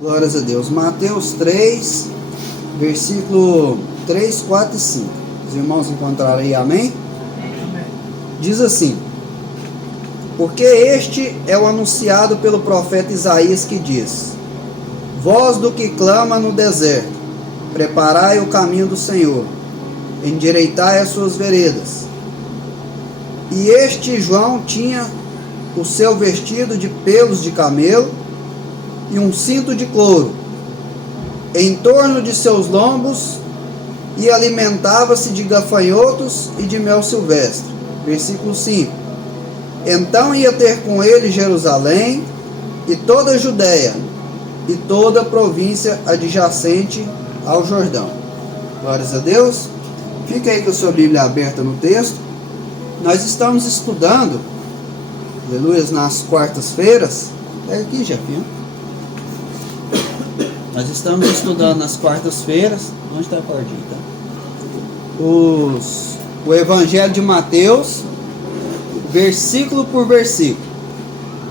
Glórias a Deus. Mateus 3, versículo 3, 4 e 5. Os irmãos encontraram aí, amém? Amém. Diz assim: porque este é o anunciado pelo profeta Isaías, que diz: voz do que clama no deserto, preparai o caminho do Senhor, endireitai as suas veredas. E este João tinha o seu vestido de pelos de camelo e um cinto de couro em torno de seus lombos, e alimentava-se de gafanhotos e de mel silvestre. Versículo 5. Então ia ter com ele Jerusalém e toda a Judéia e toda a província adjacente ao Jordão. Glórias a Deus. Fica aí com a sua Bíblia aberta no texto. Nós estamos estudando, aleluia, nas quartas-feiras. Pega aqui, Jefinho. Nós estamos estudando nas quartas-feiras. Onde está a cordinha? Tá? O Evangelho de Mateus, versículo por versículo,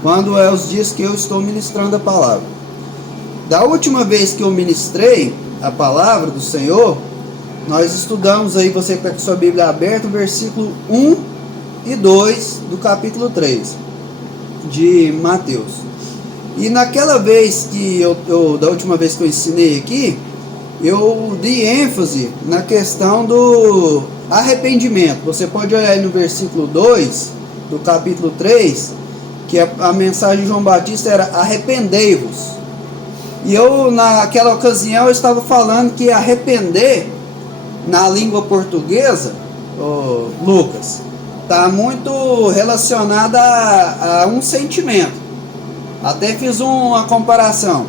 quando é os dias que eu estou ministrando a palavra. Da última vez que eu ministrei a palavra do Senhor, nós estudamos aí, você que está com sua Bíblia aberta, o versículo 1 e 2 do capítulo 3 de Mateus. E naquela vez que da última vez que eu ensinei aqui, eu dei ênfase na questão do arrependimento. Você pode olhar aí no versículo 2 do capítulo 3, que a mensagem de João Batista era: arrependei-vos. E eu, naquela ocasião, eu estava falando que arrepender, na língua portuguesa, Lucas, está muito relacionada a um sentimento. Até fiz uma comparação.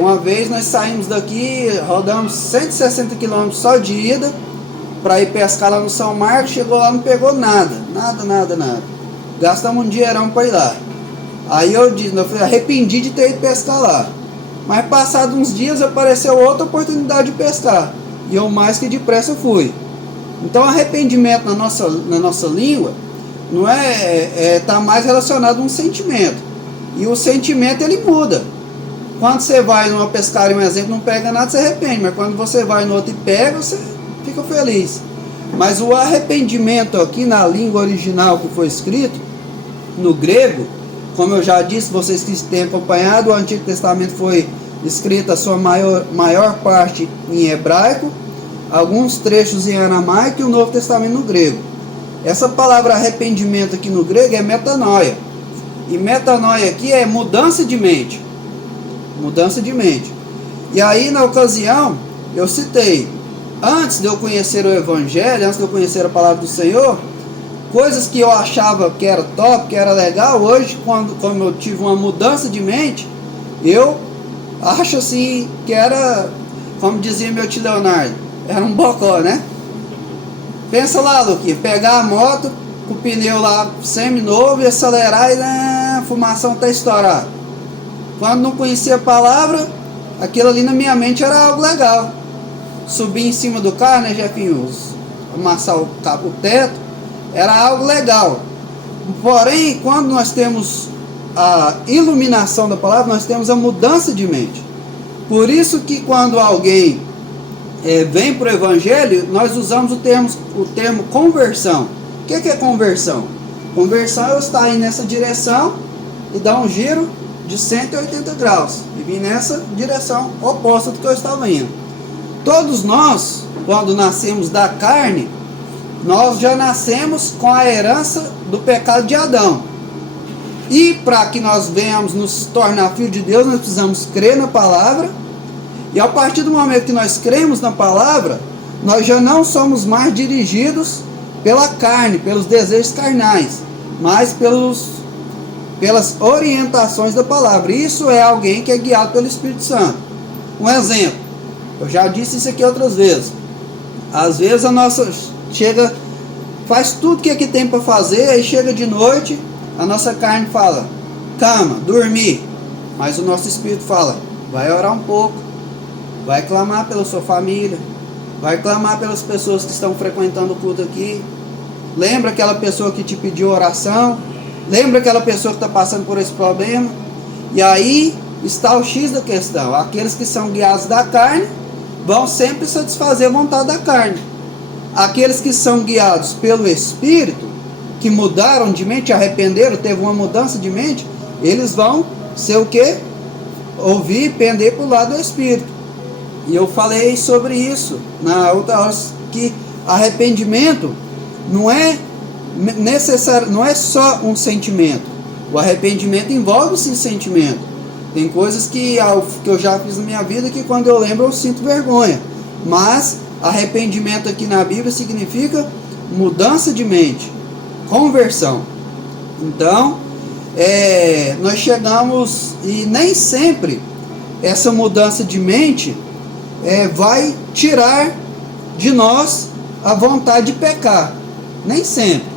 Uma vez nós saímos daqui, rodamos 160 km só de ida para ir pescar lá no São Marcos. Chegou lá, não pegou nada. Gastamos um dinheirão para ir lá. Aí eu falei, arrependi de ter ido pescar lá. Mas passados uns dias apareceu outra oportunidade de pescar, e eu mais que depressa fui. Então arrependimento na nossa língua não tá mais relacionado a um sentimento. E o sentimento ele muda. Quando você vai numa pescaria, um exemplo, não pega nada, você arrepende. Mas quando você vai no outro e pega, você fica feliz. Mas o arrependimento aqui na língua original que foi escrito, no grego, como eu já disse, vocês que têm acompanhado, o Antigo Testamento foi escrito a sua maior parte em hebraico, alguns trechos em aramaico e o Novo Testamento no grego. Essa palavra arrependimento aqui no grego é metanoia. E metanoia aqui é mudança de mente. Mudança de mente. E aí, na ocasião, eu citei, antes de eu conhecer o Evangelho, antes de eu conhecer a palavra do Senhor, coisas que eu achava que era top, que era legal, hoje, como eu tive uma mudança de mente, eu acho assim que era, como dizia meu tio Leonardo, era um bocó, né? Pensa lá, Luquinha, pegar a moto com o pneu lá semi-novo e acelerar e a fumação até estourar. Quando não conhecia a palavra, aquilo ali na minha mente era algo legal. Subir em cima do carro, né, Jefinho? Amassar o teto, era algo legal. Porém, quando nós temos a iluminação da palavra, nós temos a mudança de mente. Por isso que quando alguém vem para o Evangelho, nós usamos o termo conversão. O que é conversão? Conversão é eu estar indo nessa direção e dar um giro de 180 graus e vir nessa direção oposta do que eu estava indo. Todos nós, quando nascemos da carne, nós já nascemos com a herança do pecado de Adão. E para que nós venhamos nos tornar filho de Deus, nós precisamos crer na palavra. E a partir do momento que nós cremos na palavra, nós já não somos mais dirigidos pela carne, pelos desejos carnais, mas pelas orientações da palavra. Isso é alguém que é guiado pelo Espírito Santo. Um exemplo, eu já disse isso aqui outras vezes. Às vezes a nossa faz tudo que tem para fazer, aí chega de noite, a nossa carne fala, cama, dormir. Mas o nosso Espírito fala, vai orar um pouco, vai clamar pela sua família, vai clamar pelas pessoas que estão frequentando o culto aqui. Lembra aquela pessoa que te pediu oração? Lembra aquela pessoa que está passando por esse problema? E aí está o X da questão. Aqueles que são guiados da carne vão sempre satisfazer a vontade da carne. Aqueles que são guiados pelo Espírito, que mudaram de mente, arrependeram, teve uma mudança de mente, eles vão ser o quê? Ouvir e pender para o lado do Espírito. E eu falei sobre isso na outra hora, que arrependimento não é necessário, não é só um sentimento. O arrependimento envolve sim sentimento. Tem coisas que eu já fiz na minha vida que quando eu lembro eu sinto vergonha. Mas arrependimento aqui na Bíblia significa mudança de mente, conversão. Então, nós chegamos, e nem sempre essa mudança de mente vai tirar de nós a vontade de pecar. Nem sempre.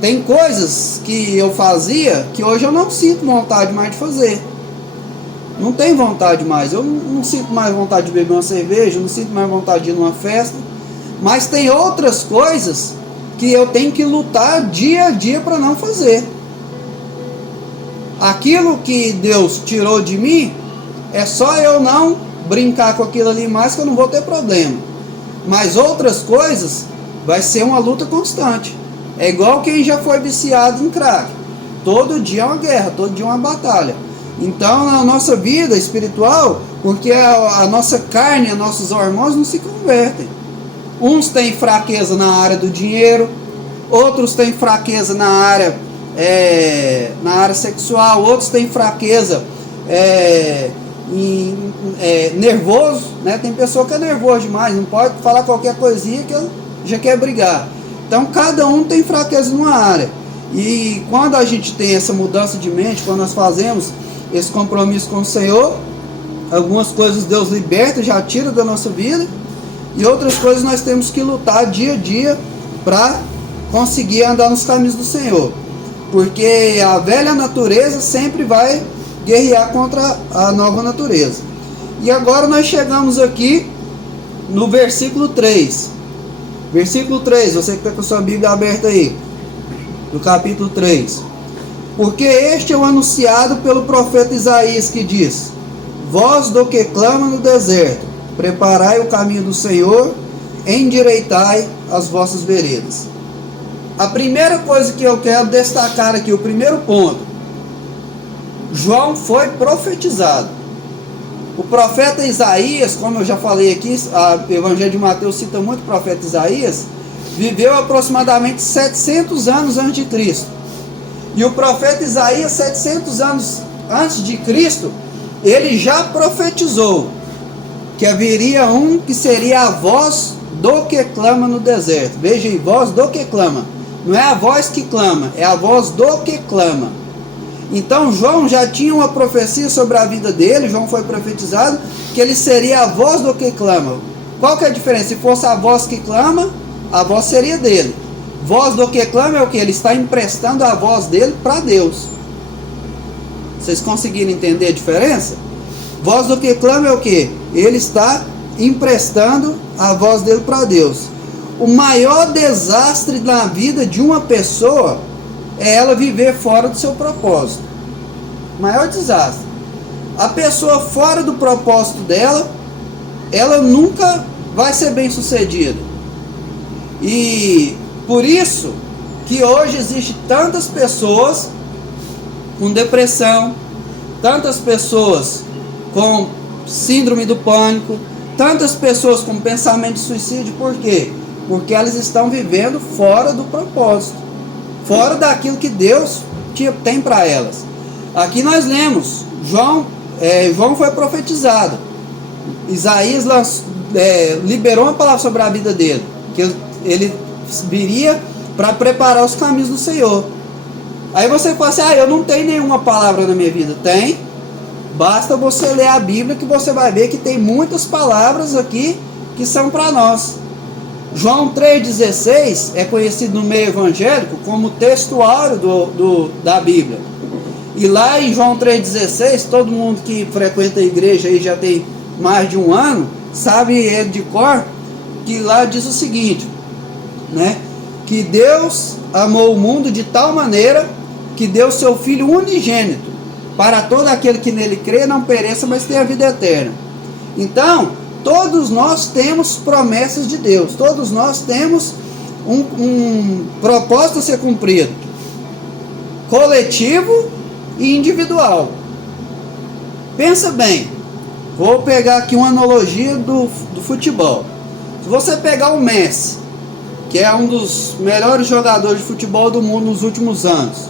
Tem coisas que eu fazia que hoje eu não sinto vontade mais de fazer. Não tenho vontade mais. Eu não sinto mais vontade de beber uma cerveja, não sinto mais vontade de ir numa festa. Mas tem outras coisas que eu tenho que lutar dia a dia para não fazer. Aquilo que Deus tirou de mim, é só eu não brincar com aquilo ali mais, que eu não vou ter problema. Mas outras coisas vai ser uma luta constante. É igual quem já foi viciado em crack. Todo dia é uma guerra, todo dia é uma batalha. Então, na nossa vida espiritual, porque a nossa carne, os nossos hormônios não se convertem. Uns têm fraqueza na área do dinheiro, outros têm fraqueza na área sexual, outros têm fraqueza nervoso, né? Tem pessoa que é nervoso demais, não pode falar qualquer coisinha que já quer brigar. Então cada um tem fraqueza numa área. E quando a gente tem essa mudança de mente, quando nós fazemos esse compromisso com o Senhor, algumas coisas Deus liberta, já tira da nossa vida, e outras coisas nós temos que lutar dia a dia para conseguir andar nos caminhos do Senhor. Porque a velha natureza sempre vai guerrear contra a nova natureza. E agora nós chegamos aqui no versículo 3. Versículo 3, você que está com a sua Bíblia aberta aí, do capítulo 3. Porque este é o anunciado pelo profeta Isaías, que diz: voz do que clama no deserto, preparai o caminho do Senhor, endireitai as vossas veredas. A primeira coisa que eu quero destacar aqui, o primeiro ponto: João foi profetizado. O profeta Isaías, como eu já falei aqui, o Evangelho de Mateus cita muito o profeta Isaías, viveu aproximadamente 700 anos antes de Cristo. E o profeta Isaías, 700 anos antes de Cristo, ele já profetizou que haveria um que seria a voz do que clama no deserto. Veja aí, voz do que clama. Não é a voz que clama, é a voz do que clama. Então João já tinha uma profecia sobre a vida dele. João foi profetizado que ele seria a voz do que clama. Qual que é a diferença? Se fosse a voz que clama, a voz seria dele. Voz do que clama é o que? Ele está emprestando a voz dele para Deus. Vocês conseguiram entender a diferença? Voz do que clama é o que? Ele está emprestando a voz dele para Deus. O maior desastre na vida de uma pessoa é ela viver fora do seu propósito. Maior desastre. A pessoa fora do propósito dela, ela nunca vai ser bem sucedida. E por isso que hoje existe tantas pessoas com depressão, tantas pessoas com síndrome do pânico, tantas pessoas com pensamento de suicídio. Por quê? Porque elas estão vivendo fora do propósito, fora daquilo que Deus tem para elas. Aqui nós lemos, João foi profetizado. Isaías liberou uma palavra sobre a vida dele, que ele viria para preparar os caminhos do Senhor. Aí você fala assim: eu não tenho nenhuma palavra na minha vida. Tem. Basta você ler a Bíblia que você vai ver que tem muitas palavras aqui que são para nós. João 3,16 é conhecido no meio evangélico como textuário da Bíblia. E lá em João 3,16, todo mundo que frequenta a igreja aí já tem mais de um ano, sabe de cor, que lá diz o seguinte, né? Que Deus amou o mundo de tal maneira que deu seu Filho unigênito, para todo aquele que nele crê não pereça, mas tenha a vida eterna. Então, todos nós temos promessas de Deus, todos nós temos um propósito a ser cumprido, coletivo e individual. Pensa bem, vou pegar aqui uma analogia do futebol. Se você pegar o Messi, que é um dos melhores jogadores de futebol do mundo nos últimos anos,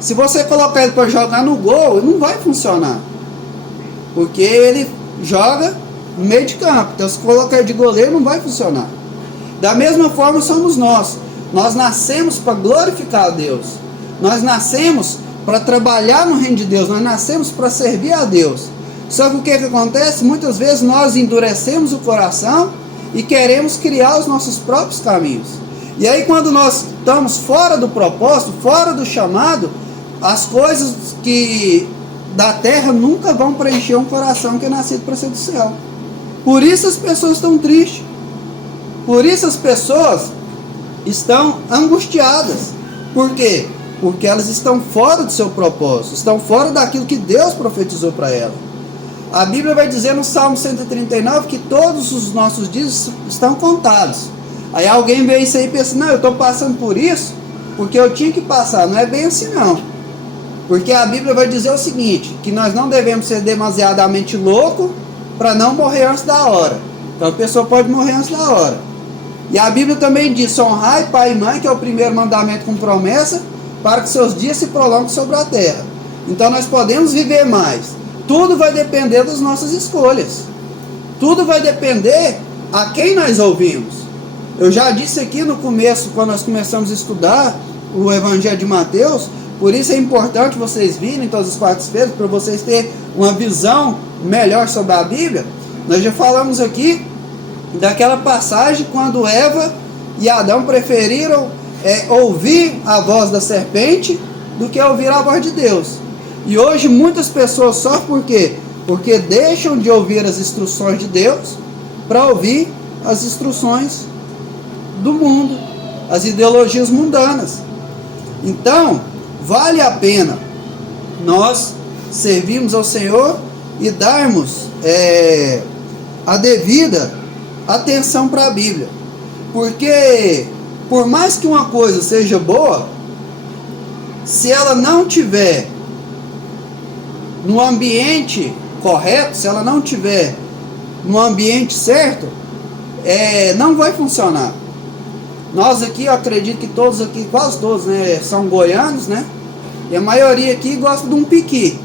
se você colocar ele para jogar no gol, não vai funcionar, porque ele joga no meio de campo. Então, se colocar ele de goleiro, não vai funcionar. Da mesma forma somos nós. Nós nascemos para glorificar a Deus. Nós nascemos para trabalhar no reino de Deus. Nós nascemos para servir a Deus. Só que o que acontece? Muitas vezes nós endurecemos o coração e queremos criar os nossos próprios caminhos. E aí, quando nós estamos fora do propósito, fora do chamado, as coisas que da terra nunca vão preencher um coração que é nascido para ser do céu. Por isso as pessoas estão tristes. Por isso as pessoas estão angustiadas. Por quê? Porque elas estão fora do seu propósito, estão fora daquilo que Deus profetizou para elas. A Bíblia vai dizer no Salmo 139 que todos os nossos dias estão contados. Aí alguém vê isso aí e pensa, não, eu estou passando por isso porque eu tinha que passar. Não é bem assim não. Porque a Bíblia vai dizer o seguinte, que nós não devemos ser demasiadamente loucos para não morrer antes da hora. Então a pessoa pode morrer antes da hora. E a Bíblia também diz, honrai pai e mãe, que é o primeiro mandamento com promessa, para que seus dias se prolonguem sobre a terra. Então nós podemos viver mais. Tudo vai depender das nossas escolhas. Tudo vai depender a quem nós ouvimos. Eu já disse aqui no começo, quando nós começamos a estudar o Evangelho de Mateus, por isso é importante vocês virem todas as quartas-feiras, para vocês terem uma visão melhor sobre a Bíblia. Nós já falamos aqui daquela passagem quando Eva e Adão preferiram ouvir a voz da serpente do que ouvir a voz de Deus. E hoje muitas pessoas sofrem por quê? Porque deixam de ouvir as instruções de Deus para ouvir as instruções do mundo, as ideologias mundanas. Então, vale a pena nós servirmos ao Senhor e darmos a devida atenção para a Bíblia. Porque, por mais que uma coisa seja boa, se ela não tiver no ambiente correto, se ela não tiver no ambiente certo, não vai funcionar. Nós aqui, eu acredito que todos aqui, quase todos, né, são goianos, né? E a maioria aqui gosta de um piqui.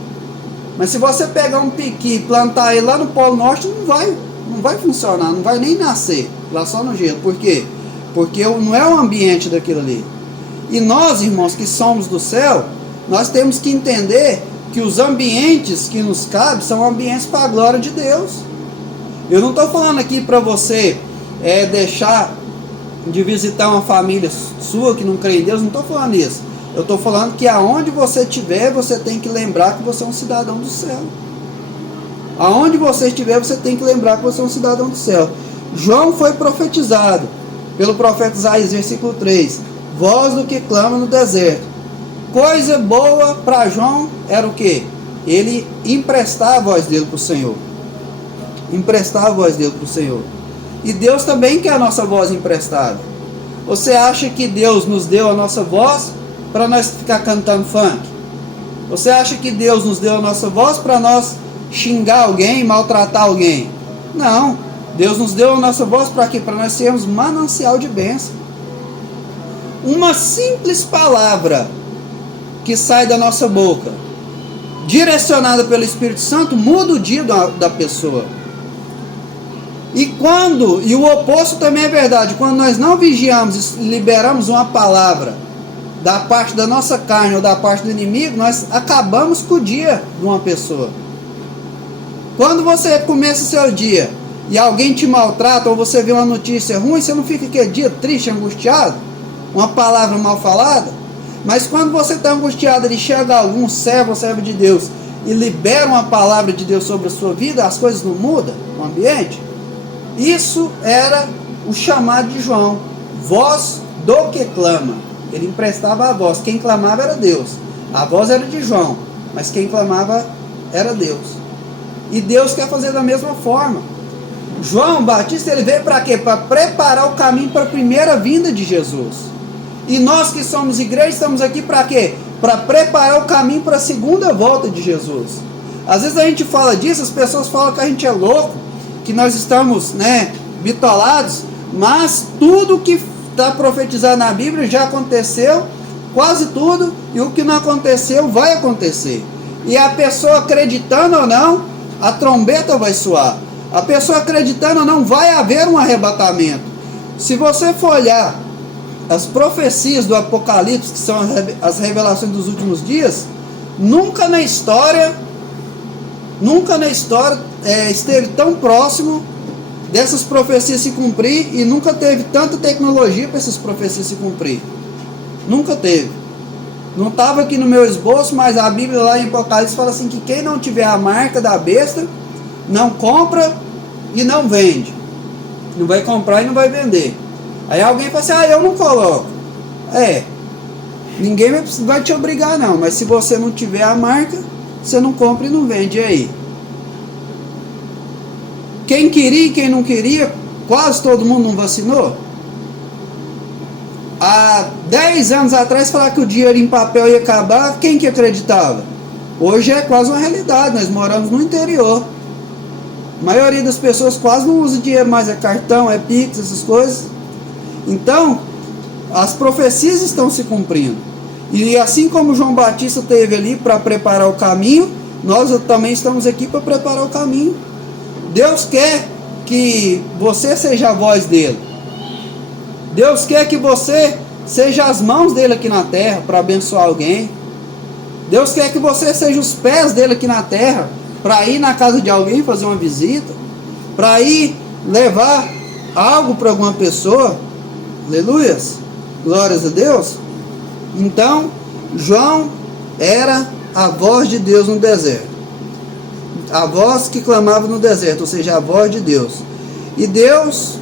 Mas se você pegar um piqui e plantar ele lá no Polo Norte, não vai funcionar, não vai nem nascer lá só no gelo. Por quê? Porque não é o ambiente daquilo ali. E nós, irmãos, que somos do céu, nós temos que entender que os ambientes que nos cabem são ambientes para a glória de Deus. Eu não estou falando aqui para você deixar de visitar uma família sua que não crê em Deus, não estou falando isso. Eu estou falando que aonde você estiver, você tem que lembrar que você é um cidadão do céu. Aonde você estiver, você tem que lembrar que você é um cidadão do céu. João foi profetizado pelo profeta Isaías, versículo 3. Voz do que clama no deserto. Coisa boa para João era o quê? Ele emprestar a voz dele para o Senhor. Emprestar a voz dele para o Senhor. E Deus também quer a nossa voz emprestada. Você acha que Deus nos deu a nossa voz para nós ficar cantando funk? Você acha que Deus nos deu a nossa voz para nós xingar alguém, maltratar alguém? Não. Deus nos deu a nossa voz para quê? Para nós sermos manancial de bênção. Uma simples palavra que sai da nossa boca, direcionada pelo Espírito Santo, muda o dia da pessoa. E o oposto também é verdade, quando nós não vigiamos e liberamos uma palavra da parte da nossa carne ou da parte do inimigo, nós acabamos com o dia de uma pessoa. Quando você começa o seu dia e alguém te maltrata ou você vê uma notícia ruim, você não fica aquele dia triste, angustiado? Uma palavra mal falada? Mas quando você está angustiado e chega algum servo ou serva de Deus e libera uma palavra de Deus sobre a sua vida, as coisas não mudam no ambiente? Isso era o chamado de João, voz do que clama. Ele emprestava a voz, quem clamava era Deus, a voz era de João. mas quem clamava era Deus. E Deus quer fazer da mesma forma. João Batista, ele veio para quê? Para preparar o caminho para a primeira vinda de Jesus. E nós que somos igreja, estamos aqui para quê? Para preparar o caminho para a segunda volta de Jesus. Às vezes a gente fala disso, as pessoas falam que a gente é louco, que nós estamos, bitolados, mas tudo que está profetizado na Bíblia já aconteceu, quase tudo, e o que não aconteceu vai acontecer. E a pessoa acreditando ou não, a trombeta vai soar. A pessoa acreditando ou não, vai haver um arrebatamento. Se você for olhar as profecias do Apocalipse, que são as revelações dos últimos dias, nunca na história esteve tão próximo dessas profecias se cumprir, e nunca teve tanta tecnologia para essas profecias se cumprir. Nunca teve. Não estava aqui no meu esboço, mas a Bíblia lá em Apocalipse fala assim, que quem não tiver a marca da besta, não compra e não vende. Não vai comprar e não vai vender. Aí alguém fala assim, eu não coloco. Ninguém vai te obrigar não, mas se você não tiver a marca, você não compra e não vende. E aí? Quem queria e quem não queria, quase todo mundo não vacinou. Há 10 anos atrás, falar que o dinheiro em papel ia acabar, quem que acreditava? Hoje é quase uma realidade, nós moramos no interior. A maioria das pessoas quase não usa dinheiro mais, é cartão, é Pix, essas coisas. Então, as profecias estão se cumprindo. E assim como João Batista esteve ali para preparar o caminho, nós também estamos aqui para preparar o caminho. Deus quer que você seja a voz dele. Deus quer que você seja as mãos dele aqui na terra para abençoar alguém. Deus quer que você seja os pés dele aqui na terra para ir na casa de alguém fazer uma visita, para ir levar algo para alguma pessoa. Aleluias, glórias a Deus. Então, João era a voz de Deus no deserto, a voz que clamava no deserto, ou seja, a voz de Deus. E Deus,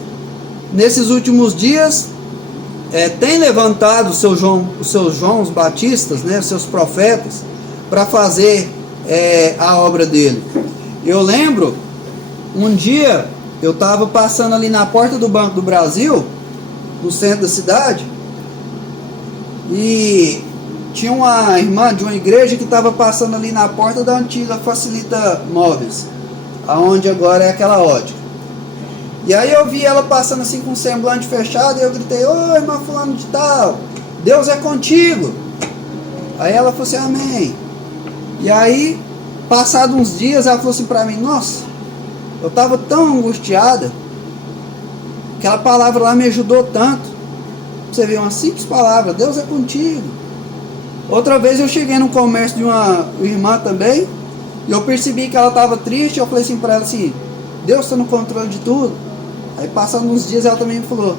nesses últimos dias, tem levantado os seus Joãos Batistas, os seus profetas, para fazer a obra dele. Eu lembro, um dia, eu estava passando ali na porta do Banco do Brasil, no centro da cidade, e tinha uma irmã de uma igreja que estava passando ali na porta da antiga Facilita Móveis, aonde agora é aquela ótica. E aí eu vi ela passando assim com o semblante fechado, e eu gritei, ô irmã fulano de tal, Deus é contigo. Aí ela falou assim, amém. E aí, passados uns dias, ela falou assim para mim, nossa, eu estava tão angustiada, aquela palavra lá me ajudou tanto. Você vê, uma simples palavra, Deus é contigo. Outra vez eu cheguei no comércio de uma irmã também, e eu percebi que ela estava triste. Eu falei assim para ela assim, Deus está no controle de tudo. Aí passados uns dias ela também me falou,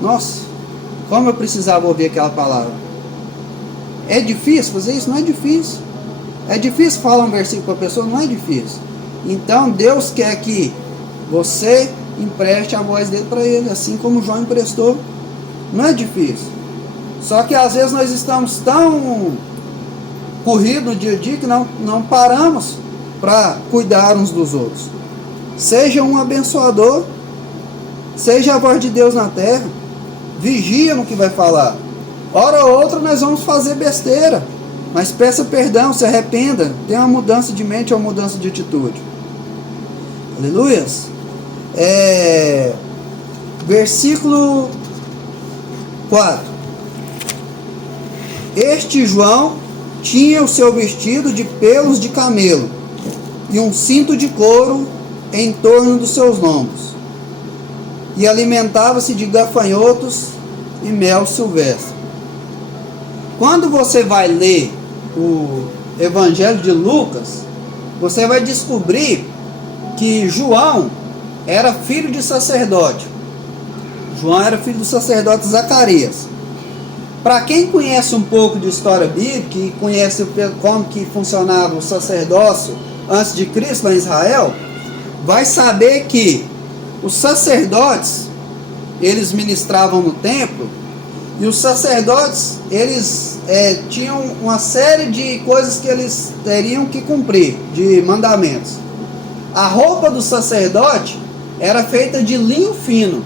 nossa, como eu precisava ouvir aquela palavra. É difícil fazer isso? Não é difícil. É difícil falar um versículo para a pessoa? Não é difícil. Então Deus quer que você empreste a voz dele para ele, assim como João emprestou. Não é difícil. Só que às vezes nós estamos tão corridos no dia a dia que não paramos para cuidar uns dos outros. Seja um abençoador, seja a voz de Deus na terra, vigia no que vai falar. Hora ou outra nós vamos fazer besteira, mas peça perdão, se arrependa, tenha uma mudança de mente ou uma mudança de atitude. Aleluias. Versículo 4. Este João tinha o seu vestido de pelos de camelo e um cinto de couro em torno dos seus lombos, e alimentava-se de gafanhotos e mel silvestre. Quando você vai ler o Evangelho de Lucas, você vai descobrir que João era filho de sacerdote. João era filho do sacerdote Zacarias. Para quem conhece um pouco de história bíblica e conhece como que funcionava o sacerdócio antes de Cristo lá em Israel, vai saber que os sacerdotes, eles ministravam no templo, E os sacerdotes, eles tinham uma série de coisas que eles teriam que cumprir, de mandamentos. A roupa do sacerdote era feita de linho fino.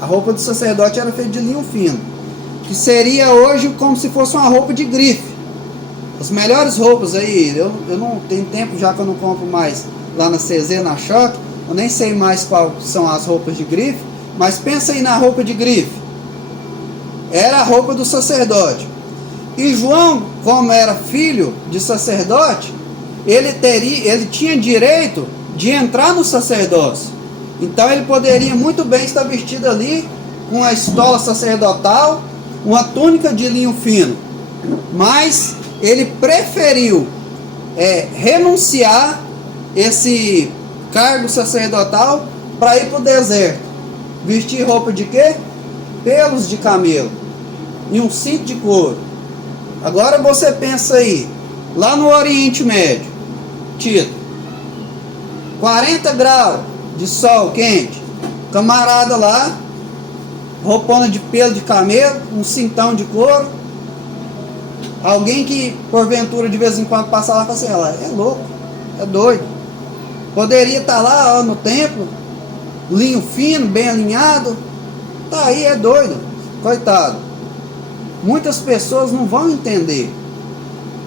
A roupa do sacerdote era feita de linho fino, que seria hoje como se fosse uma roupa de grife. As melhores roupas aí, eu não tenho tempo já que eu não compro mais lá na CZ, na Choque, eu nem sei mais quais são as roupas de grife, mas pensa aí na roupa de grife. Era a roupa do sacerdote. E João, como era filho de sacerdote, ele tinha direito de entrar no sacerdócio. Então ele poderia muito bem estar vestido ali com a estola sacerdotal, uma túnica de linho fino. Mas ele preferiu renunciar esse cargo sacerdotal para ir para o deserto. Vestir roupa de quê? Pelos de camelo e um cinto de couro. Agora você pensa aí, lá no Oriente Médio, Tito, 40 graus de sol quente, camarada lá, roupona de pelo de camelo, um cintão de couro. Alguém que porventura de vez em quando passa lá e fala assim, ela é louco, é doido. Poderia estar lá no templo, linho fino, bem alinhado. Tá aí, é doido, coitado. Muitas pessoas não vão entender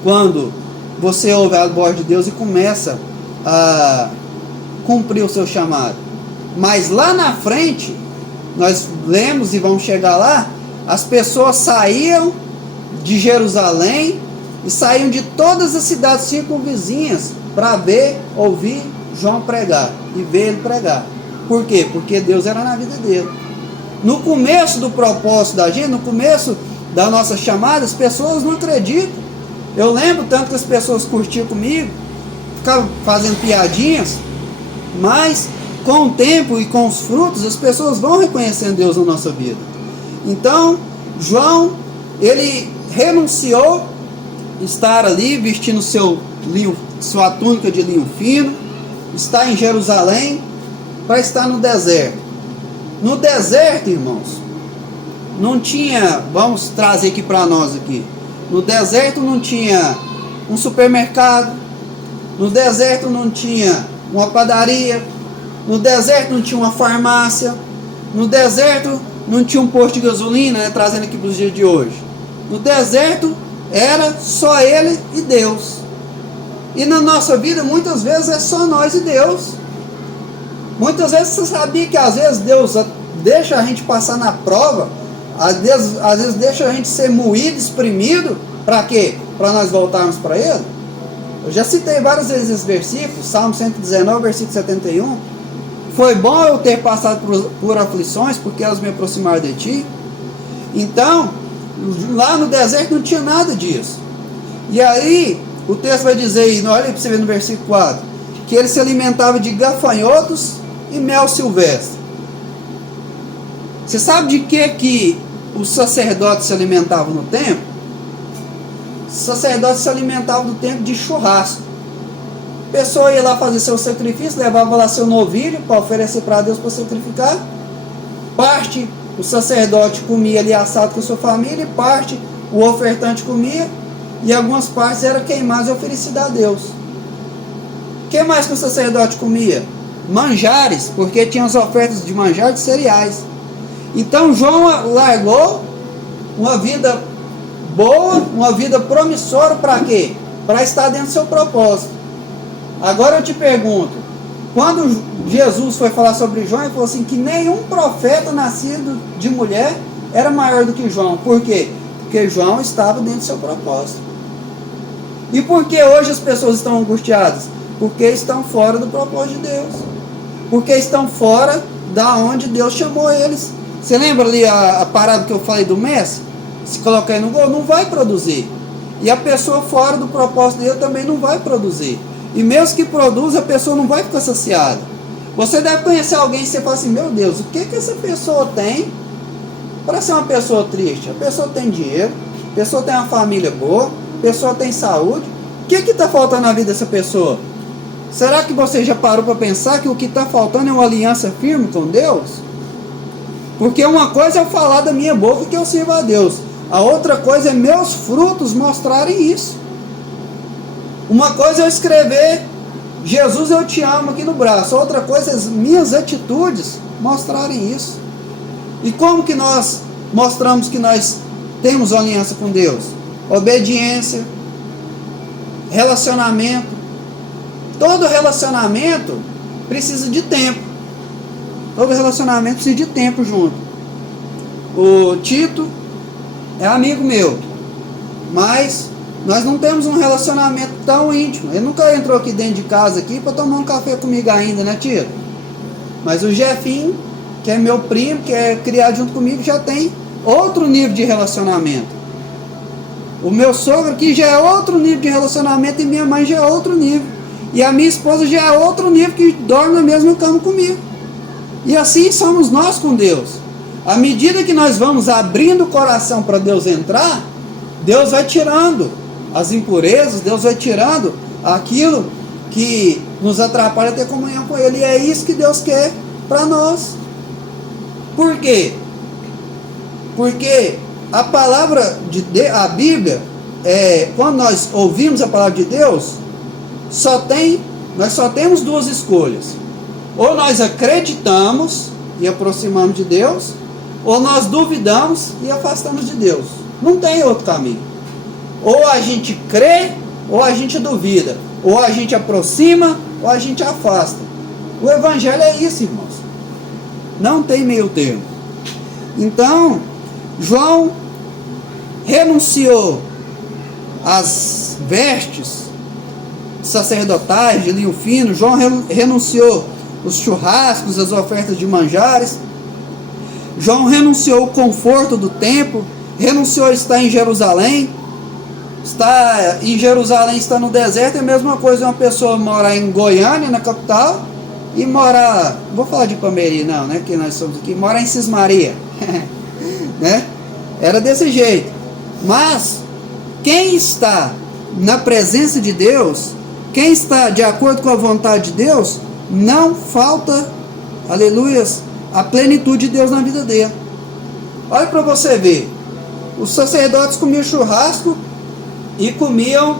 quando você ouve a voz de Deus e começa a cumprir o seu chamado. Mas lá na frente, nós lemos e vamos chegar lá, as pessoas saíam de Jerusalém e saíam de todas as cidades circunvizinhas para ver, ouvir João pregar e ver ele pregar. Por quê? Porque Deus era na vida dele. No começo do propósito da gente, no começo da nossa chamada, as pessoas não acreditam. Eu lembro tanto que as pessoas curtiam comigo, ficavam fazendo piadinhas, mas com o tempo e com os frutos, as pessoas vão reconhecendo Deus na nossa vida. Então, João, ele renunciou estar ali vestindo sua túnica de linho fino, está em Jerusalém para estar no deserto. No deserto, irmãos, não tinha, vamos trazer aqui para nós aqui, no deserto não tinha um supermercado, no deserto não tinha uma padaria, no deserto não tinha uma farmácia, no deserto não tinha um posto de gasolina, né, trazendo aqui para os dias de hoje. No deserto era só ele e Deus. E na nossa vida muitas vezes é só nós e Deus. Muitas vezes você sabia que às vezes Deus deixa a gente passar na prova, às vezes deixa a gente ser moído, exprimido, para quê? Para nós voltarmos para Ele. Eu já citei várias vezes esse versículo, Salmo 119, versículo 71. Foi bom eu ter passado por aflições, porque elas me aproximaram de Ti. Então, lá no deserto não tinha nada disso. E aí, o texto vai dizer, olha aí para você ver no versículo 4, que ele se alimentava de gafanhotos e mel silvestre. Você sabe de que os sacerdotes se alimentavam no templo? Os sacerdotes se alimentavam no templo de churrasco. A pessoa ia lá fazer seu sacrifício, levava lá seu novilho para oferecer para Deus para sacrificar. Parte o sacerdote comia ali assado com a sua família, e parte o ofertante comia, e algumas partes eram queimadas e oferecidas a Deus. O que mais que o sacerdote comia? Manjares, porque tinha as ofertas de manjar de cereais. Então João largou uma vida boa, uma vida promissora para quê? Para estar dentro do seu propósito. Agora eu te pergunto, quando Jesus foi falar sobre João, ele falou assim, que nenhum profeta nascido de mulher era maior do que João. Por quê? Porque João estava dentro do seu propósito. E por que hoje as pessoas estão angustiadas? Porque estão fora do propósito de Deus. Porque estão fora da onde Deus chamou eles. Você lembra ali a parada que eu falei do Messi? Se colocar aí no gol, não vai produzir. E a pessoa fora do propósito dele também não vai produzir. E mesmo que produza, a pessoa não vai ficar saciada. Você deve conhecer alguém e você fala assim, meu Deus, o que essa pessoa tem para ser uma pessoa triste? A pessoa tem dinheiro, a pessoa tem uma família boa, a pessoa tem saúde. O que está faltando na vida dessa pessoa? Será que você já parou para pensar que o que está faltando é uma aliança firme com Deus? Porque uma coisa é eu falar da minha boca que eu sirvo a Deus. A outra coisa é meus frutos mostrarem isso. Uma coisa é eu escrever Jesus eu te amo aqui no braço. Outra coisa é as minhas atitudes mostrarem isso. E como que nós mostramos que nós temos aliança com Deus? Obediência, relacionamento. Todo relacionamento precisa de tempo. Todo relacionamento precisa de tempo junto. O Tito é amigo meu, mas nós não temos um relacionamento tão íntimo. Ele nunca entrou aqui dentro de casa aqui para tomar um café comigo ainda, né, Tito? Mas o Jefinho, que é meu primo, que é criado junto comigo, já tem outro nível de relacionamento. O meu sogro aqui já é outro nível de relacionamento e minha mãe já é outro nível. E a minha esposa já é outro nível, que dorme na mesma cama comigo. E assim somos nós com Deus. À medida que nós vamos abrindo o coração para Deus entrar, Deus vai tirando as impurezas, Deus vai tirando aquilo que nos atrapalha ter comunhão com Ele. E é isso que Deus quer para nós. Por quê? Porque a palavra a Bíblia, quando nós ouvimos a palavra de Deus, nós só temos duas escolhas. Ou nós acreditamos e aproximamos de Deus, ou nós duvidamos e afastamos de Deus. Não tem outro caminho. Ou a gente crê, ou a gente duvida. Ou a gente aproxima, ou a gente afasta. O Evangelho é isso, irmãos. Não tem meio termo. Então, João renunciou às vestes sacerdotais de linho fino. João renunciou os churrascos, as ofertas de manjares. João renunciou o conforto do templo, renunciou a estar em Jerusalém. Estar em Jerusalém, estar no deserto é a mesma coisa uma pessoa morar em Goiânia, na capital, e morar, não vou falar de Palmeiras não, né, que nós somos aqui, morar em Cismaria, né? Era desse jeito. Mas quem está na presença de Deus, quem está de acordo com a vontade de Deus, não falta, aleluias, a plenitude de Deus na vida dele. Olha para você ver, os sacerdotes comiam churrasco e comiam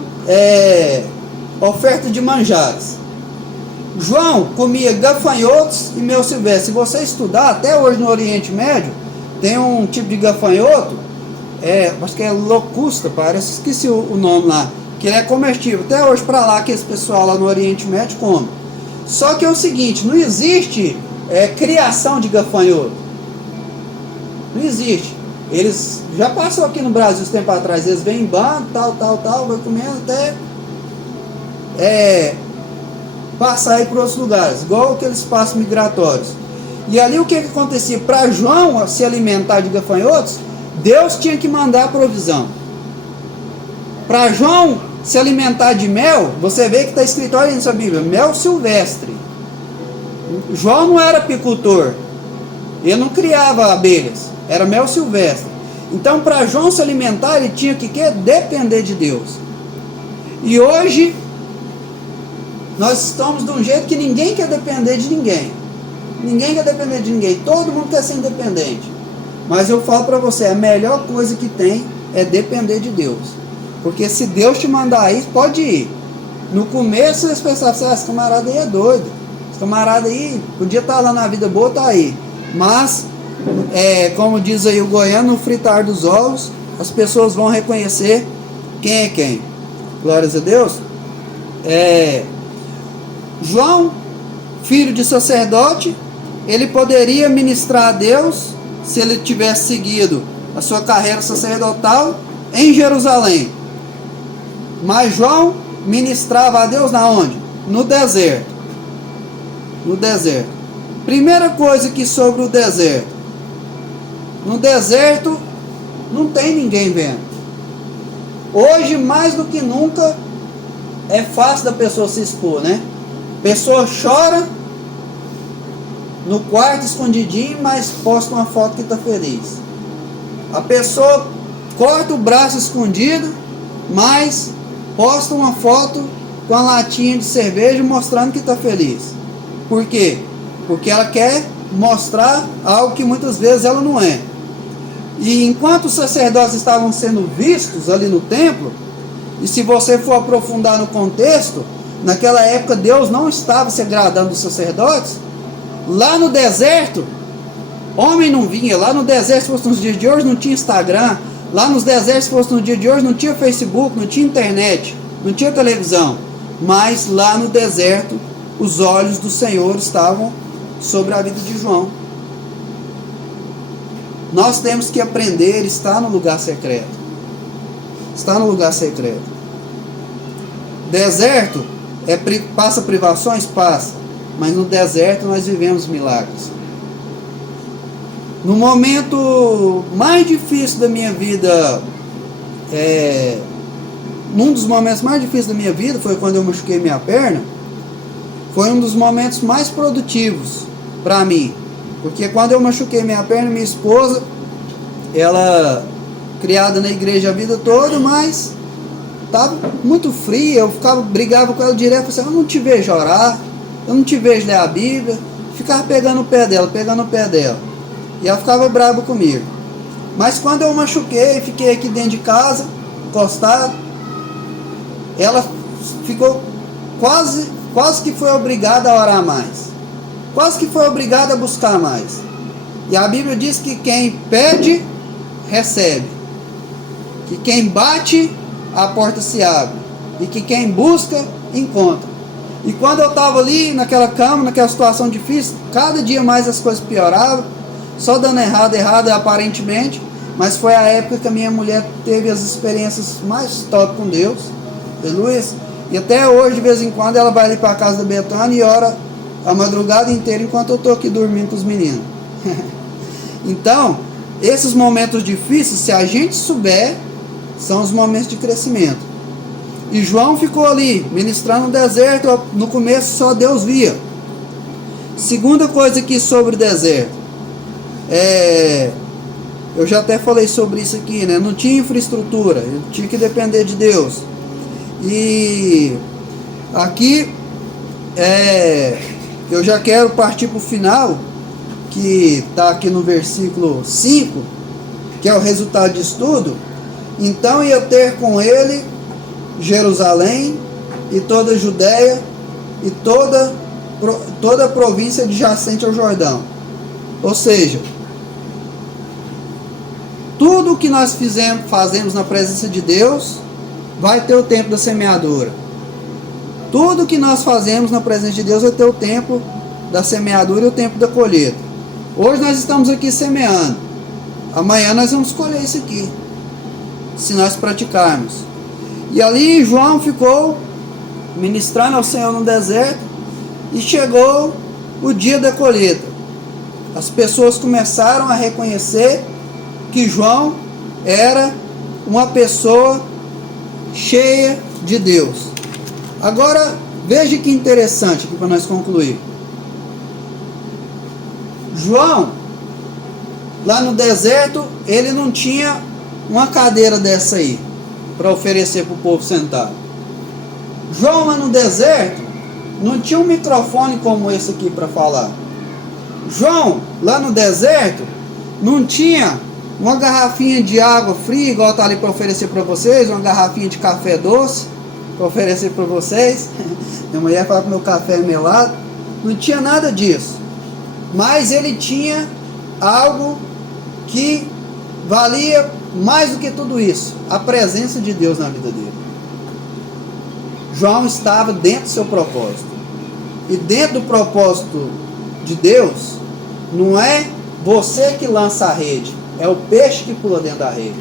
oferta de manjares. João comia gafanhotos e mel silvestre. Se você estudar, até hoje no Oriente Médio, tem um tipo de gafanhoto, acho que é locusta, parece, esqueci o nome lá, que ele é comestível. Até hoje para lá, que esse pessoal lá no Oriente Médio come. Só que é o seguinte, não existe criação de gafanhoto. Não existe. Eles já passou aqui no Brasil uns tempos atrás, eles vêm em bando, tal, vai comendo até passar aí para outros lugares, igual aqueles espaços migratórios. E ali o que acontecia? Para João se alimentar de gafanhotos, Deus tinha que mandar a provisão. Para João se alimentar de mel, você vê que está escrito aí na sua Bíblia, mel silvestre. João não era apicultor, ele não criava abelhas, era mel silvestre. Então para João se alimentar, ele tinha que depender de Deus. E hoje nós estamos de um jeito que ninguém quer depender de ninguém. Ninguém quer depender de ninguém, todo mundo quer ser independente. Mas eu falo para você, a melhor coisa que tem é depender de Deus. Porque se Deus te mandar isso, pode ir. No começo eles pensavam assim, esse camarada aí é doido. Esse camarada aí podia estar lá na vida boa, tá aí. Mas, como diz aí o goiano, no fritar dos ovos, as pessoas vão reconhecer quem é quem. Glórias a Deus. João, filho de sacerdote, ele poderia ministrar a Deus se ele tivesse seguido a sua carreira sacerdotal em Jerusalém. Mas João ministrava a Deus na onde? No deserto. No deserto. Primeira coisa que sobre o deserto. No deserto não tem ninguém vendo. Hoje, mais do que nunca, é fácil da pessoa se expor, né? A pessoa chora no quarto escondidinho, mas posta uma foto que está feliz. A pessoa corta o braço escondido, mas posta uma foto com a latinha de cerveja mostrando que está feliz. Por quê? Porque ela quer mostrar algo que muitas vezes ela não é. E enquanto os sacerdotes estavam sendo vistos ali no templo, e se você for aprofundar no contexto, naquela época Deus não estava se agradando dos sacerdotes. Lá no deserto, homem não vinha. Lá no deserto, se fosse nos dias de hoje, não tinha Instagram. Lá nos desertos, se fosse nos dias de hoje, não tinha Facebook, não tinha internet, não tinha televisão. Mas lá no deserto, os olhos do Senhor estavam sobre a vida de João. Nós temos que aprender a estar no lugar secreto. Estar no lugar secreto. Deserto passa privações? Passa. Mas no deserto nós vivemos milagres. No momento mais difícil da minha vida, num dos momentos mais difíceis da minha vida, foi quando eu machuquei minha perna. Foi um dos momentos mais produtivos para mim. Porque quando eu machuquei minha perna, minha esposa, ela criada na igreja a vida toda, mas estava muito fria. Eu brigava com ela direto, assim, eu não te vejo orar, eu não te vejo ler a Bíblia. Ficava pegando o pé dela. E ela ficava brava comigo. Mas quando eu machuquei, fiquei aqui dentro de casa, encostado, ela ficou quase que foi obrigada a orar mais. Quase que foi obrigada a buscar mais. E a Bíblia diz que quem pede, recebe. Que quem bate, a porta se abre. E que quem busca, encontra. E quando eu estava ali, naquela cama, naquela situação difícil, cada dia mais as coisas pioravam. Só dando errado aparentemente. Mas foi a época que a minha mulher teve as experiências mais top com Deus. Aleluia. E até hoje, de vez em quando, ela vai ali para a casa da Betânia e ora a madrugada inteira enquanto eu estou aqui dormindo com os meninos. Então, esses momentos difíceis, se a gente souber, são os momentos de crescimento. E João ficou ali, ministrando no deserto. No começo só Deus via. Segunda coisa aqui sobre o deserto. Eu já até falei sobre isso aqui, né? Não tinha infraestrutura, eu tinha que depender de Deus. E aqui eu já quero partir para o final, que está aqui no versículo 5, que é o resultado disso tudo. Então ia ter com ele Jerusalém e toda a Judéia e toda a província adjacente ao Jordão. Ou seja, tudo o que nós fazemos na presença de Deus vai ter o tempo da semeadura. Tudo o que nós fazemos na presença de Deus vai ter o tempo da semeadura e o tempo da colheita. Hoje nós estamos aqui semeando. Amanhã nós vamos colher isso aqui, se nós praticarmos. E ali João ficou ministrando ao Senhor no deserto. E chegou o dia da colheita. As pessoas começaram a reconhecer que João era uma pessoa cheia de Deus. Agora, veja que interessante aqui para nós concluir. João, lá no deserto, ele não tinha uma cadeira dessa aí para oferecer para o povo sentar. João, lá no deserto, não tinha um microfone como esse aqui para falar. João, lá no deserto, não tinha uma garrafinha de água fria, igual está ali para oferecer para vocês, uma garrafinha de café doce para oferecer para vocês. Minha mulher fala que meu café é melado. Não tinha nada disso. Mas ele tinha algo que valia mais do que tudo isso: a presença de Deus na vida dele. João estava dentro do seu propósito. E dentro do propósito de Deus, não é você que lança a rede, é o peixe que pula dentro da rede.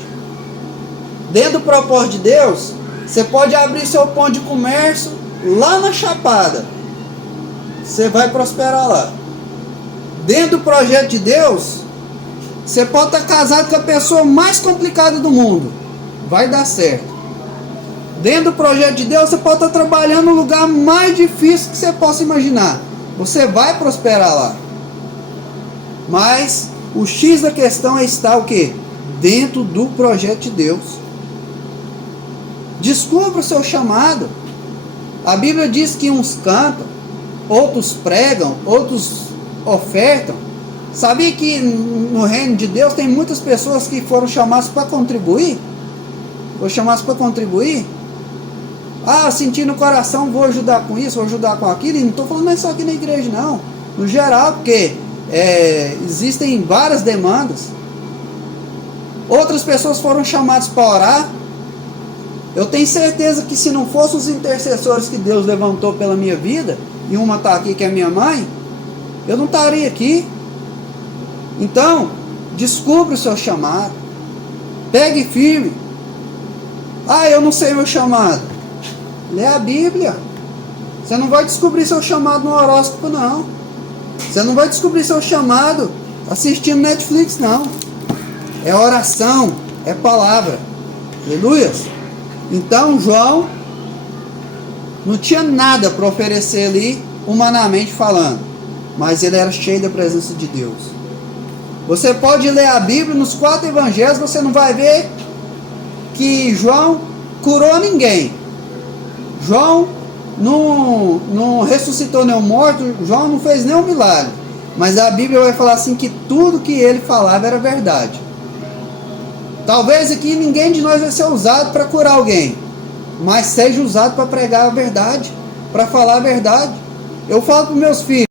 Dentro do propósito de Deus, você pode abrir seu ponto de comércio lá na Chapada. Você vai prosperar lá. Dentro do projeto de Deus, você pode estar casado com a pessoa mais complicada do mundo. Vai dar certo. Dentro do projeto de Deus, você pode estar trabalhando no lugar mais difícil que você possa imaginar. Você vai prosperar lá. Mas o X da questão é estar o quê? Dentro do projeto de Deus. Descubra o seu chamado. A Bíblia diz que uns cantam, outros pregam, outros ofertam, Sabia que no reino de Deus tem muitas pessoas que foram chamadas para contribuir? Foram chamadas para contribuir? Ah, senti no coração, vou ajudar com isso, vou ajudar com aquilo. E não estou falando só aqui na igreja, não. No geral, porque existem várias demandas. Outras pessoas foram chamadas para orar. Eu tenho certeza que se não fossem os intercessores que Deus levantou pela minha vida, e uma está aqui que é minha mãe, eu não estaria aqui. Então, descubra o seu chamado. Pegue firme. Ah, eu não sei meu chamado. Lê a Bíblia. Você não vai descobrir seu chamado no horóscopo, não. Você não vai descobrir seu chamado assistindo Netflix, não. É oração, é palavra. Aleluia. Então, João não tinha nada para oferecer ali, humanamente falando. Mas ele era cheio da presença de Deus. Você pode ler a Bíblia, nos 4 evangelhos, você não vai ver que João curou ninguém. João não ressuscitou nenhum morto, João não fez nenhum milagre. Mas a Bíblia vai falar assim que tudo que ele falava era verdade. Talvez aqui ninguém de nós vai ser usado para curar alguém, mas seja usado para pregar a verdade, para falar a verdade. Eu falo para meus filhos,